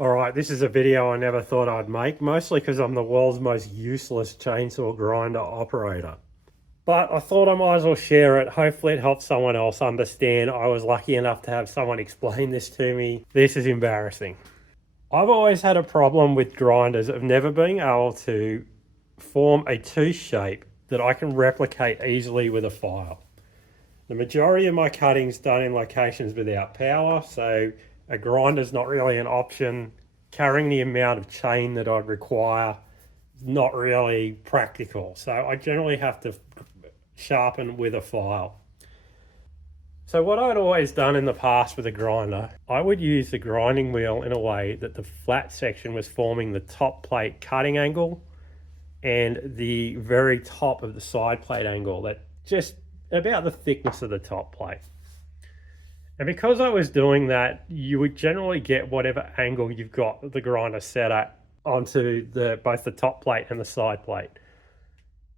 Alright, this is a video I never thought I'd make, mostly because I'm the world's most useless chainsaw grinder operator. But I thought I might as well share it. Hopefully it helps someone else understand. I was lucky enough to have someone explain this to me. This is embarrassing. I've always had a problem with grinders of never being able to form a tooth shape that I can replicate easily with a file. The majority of my cutting's done in locations without power, so a grinder's not really an option. Carrying the amount of chain that I'd require is not really practical. So I generally have to sharpen with a file. So what I'd always done in the past with a grinder, I would use the grinding wheel in a way that the flat section was forming the top plate cutting angle and the very top of the side plate angle, that just about the thickness of the top plate. And because I was doing that, you would generally get whatever angle you've got the grinder set at onto both the top plate and the side plate.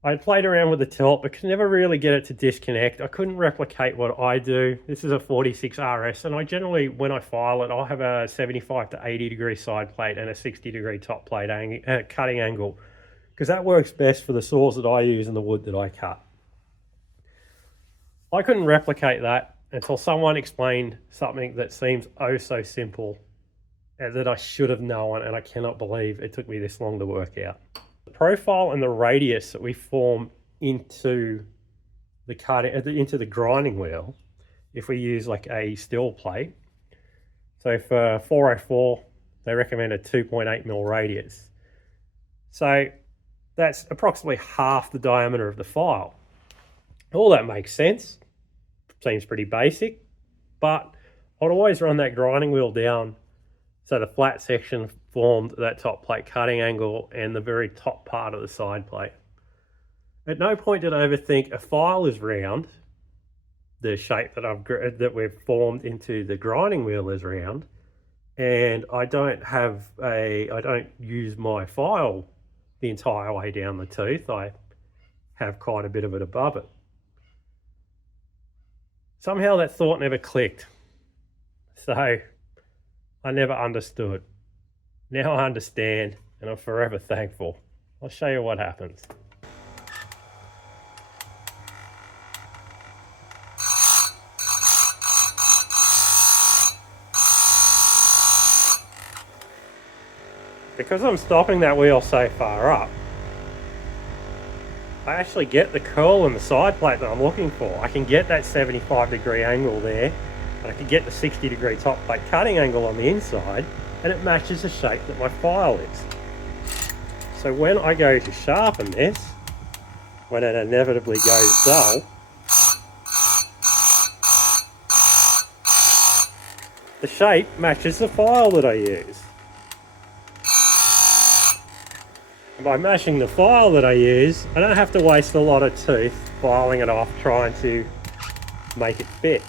I played around with the tilt, but could never really get it to disconnect. I couldn't replicate what I do. This is a 46 RS, and I generally, when I file it, I'll have a 75 to 80 degree side plate and a 60 degree top plate cutting angle, because that works best for the saws that I use and the wood that I cut. I couldn't replicate that until someone explained something that seems oh so simple and that I should have known, and I cannot believe it took me this long to work out. The profile and the radius that we form into the grinding wheel, if we use like a steel plate, so for 404 they recommend a 2.8 mil radius. So that's approximately half the diameter of the file. All that makes sense. Seems pretty basic, but I'd always run that grinding wheel down so the flat section formed that top plate cutting angle and the very top part of the side plate. At no point did I ever think a file is round, the shape that we've formed into the grinding wheel is round, and I don't use my file the entire way down the tooth. I have quite a bit of it above it. Somehow that thought never clicked. So I never understood. Now I understand, and I'm forever thankful. I'll show you what happens. Because I'm stopping that wheel so far up, I actually get the curl in the side plate that I'm looking for. I can get that 75 degree angle there, and I can get the 60 degree top plate cutting angle on the inside, and it matches the shape that my file is. So when I go to sharpen this, when it inevitably goes dull, the shape matches the file that I use. By mashing the file that I use, I don't have to waste a lot of tooth filing it off trying to make it fit.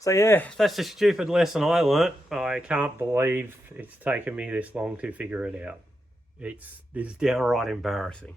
So yeah, that's a stupid lesson I learnt. I can't believe it's taken me this long to figure it out. It's downright embarrassing.